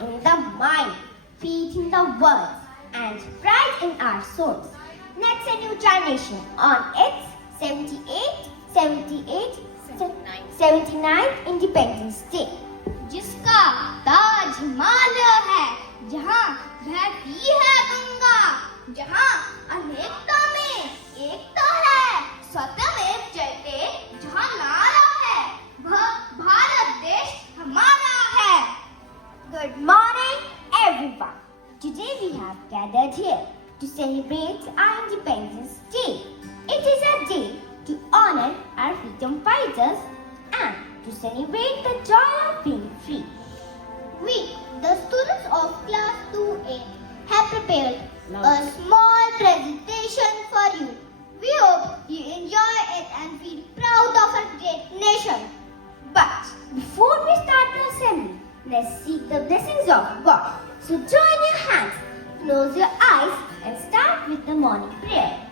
in the mind, faith in the words, and pride in our souls. Next, a new generation on its 79th Independence Day. जिसका ताज हिमालय है, जहाँ बहती है गंगा, जहाँ अनेकता में एकता है, सत्यमेव जयते जहाँ नारा है, वह भारत देश हमारा है। Good morning, everyone. Today we have gathered here to celebrate our Independence Day. It is a day to honor our freedom fighters and to celebrate the joy of being free. We, the students of class 2A, have prepared a small presentation for you. We hope you enjoy it and feel proud of our great nation. But before we start the assembly, let's seek the blessings of God. So join your hands, close your eyes, and start with the morning prayer.